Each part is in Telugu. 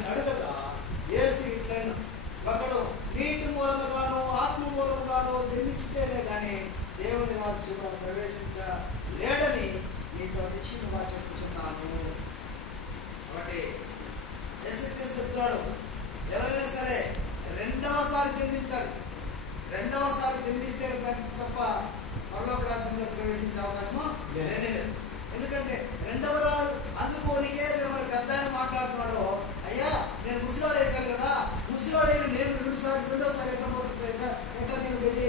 అని అడుగగా యేసు ఇట్లను ఒకడు నీటి మూలముగాను ఆత్మ మూలముగాను జన్మించితేనే కానీ దేవుని రాజ్యంలో ప్రవేశించలేడని నీతో నిశ్చయంగా చెప్పుచున్నాను. కాబట్టి యేసుక్రీస్తు చెప్తున్నాడు, ఎవరైనా సరే రెండవసారి జన్మించాలి. రెండవసారి జన్మిస్తే తప్ప పరలోక రాజ్యంలో ప్రవేశించే అవకాశం లేనే లేదు. ఎందుకంటే రెండవ రాజు అందుకోనికే మరి పెద్ద ఆయన మాట్లాడుతున్నాడు, అయ్యా నేను ముసలివాడు అయిపోయాను కదా, ముసలివాడు నేను రెండోసారి ఎట్లా నేను వెళ్ళి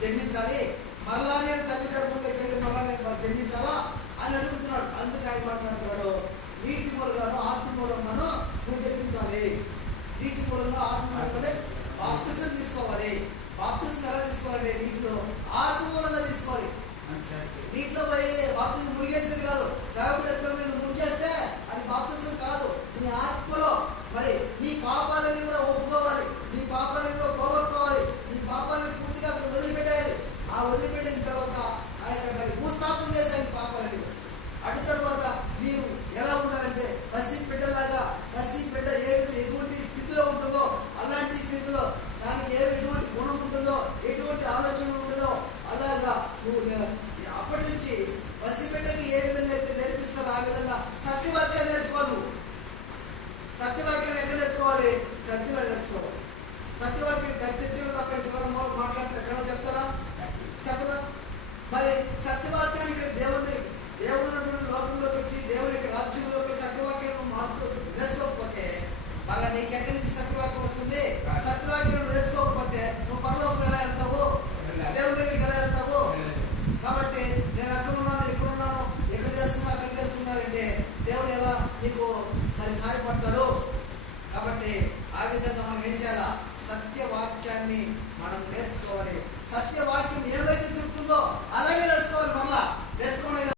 జన్మించాలి, మరలా నేను తల్లి గర్భంలోకి వెళ్ళి మరలా నేను జన్మించాలా అని అడుగుతున్నాడు. అందుకు ఆయన మాట్లాడుతున్నాడు, నీటి మూలంగాను ఆత్మ మూలంగాను నువ్వు జన్మించాలి. నీటి మూలంగా ఆత్మ మూలంగానే బాప్తిసం తీసుకోవాలి. బాప్తిసం ఎలా తీసుకోవాలంటే నీటిలో ఆత్మ మూలంగా తీసుకోవాలి. నీటిలో పోయి బాప్తిసం మునిగేసేది కాదు. సేవకుడు ఎక్కడ నువ్వు ముంచేస్తే అది బాప్తిసం కాదు. నీ ఆత్మలో మరి నీ పాపాలని కూడా ఒప్పుకోవాలి, నీ పాపాలని కూడా పోగొట్టుకోవాలి, నీ పాపాలను పూర్తిగా వదిలిపెట్టాలి. ఆ వదిలిపెట్టిన తర్వాత ఆ యొక్క భూస్థాపన చేశాను పాపాలని. అటు తర్వాత నీవు ఎలా ఉండాలంటే కసి బిడ్డలాగా, కసి బిడ్డ ఎటువంటి స్థితిలో ఉంటుందో అలాంటి స్థితిలో దానికి ఎటువంటి గుణం ఉంటుందో, ఎటువంటి ఆలోచన ఉంటుందో అలాగా నువ్వు అప్పటి నుంచి పసిబిడ్డకి ఏ విధంగా అయితే నేర్పిస్తారో ఆ విధంగా సత్యవాక్యాలు నేర్చుకోవాలి. నువ్వు సత్యవాక్యాలు ఎక్కడ నేర్చుకోవాలి? చర్చిలో నేర్చుకోవాలి. సత్యవాక్యం చర్చిలో తప్ప ఇంకెవరో మాట్లాడితే ఎక్కడో చెప్తారా? చెప్పదా? మరి సత్యవాక్యాన్ని ఇక్కడ దేవుడు ఉన్నటువంటి లోకంలోకి వచ్చి దేవుని యొక్క రాజ్యంలోకి సత్యవాక్యాలను నేర్చుకోకపోతే మళ్ళీ నీకు ఎక్కడి నుంచి సత్యవాక్యం వస్తుంది? సత్యవాక్యం నేర్చుకోకపోతే నువ్వు పరలోకం ఎలా వెళ్తావు? దేవుని దగ్గరికి ఎలా వెళ్తావు? కాబట్టి నేను అక్కడ ఉన్నాను, ఇక్కడ ఉన్నాను, ఎక్కడ చేస్తున్నా అక్కడ చేస్తున్నారంటే దేవుడు ఎలా నీకు మరి సహాయపడతాడు? కాబట్టి ఆ విధంగా మనం ఏం చేయాలా? సత్యవాక్యాన్ని మనం నేర్చుకోవాలి. సత్యవాక్యం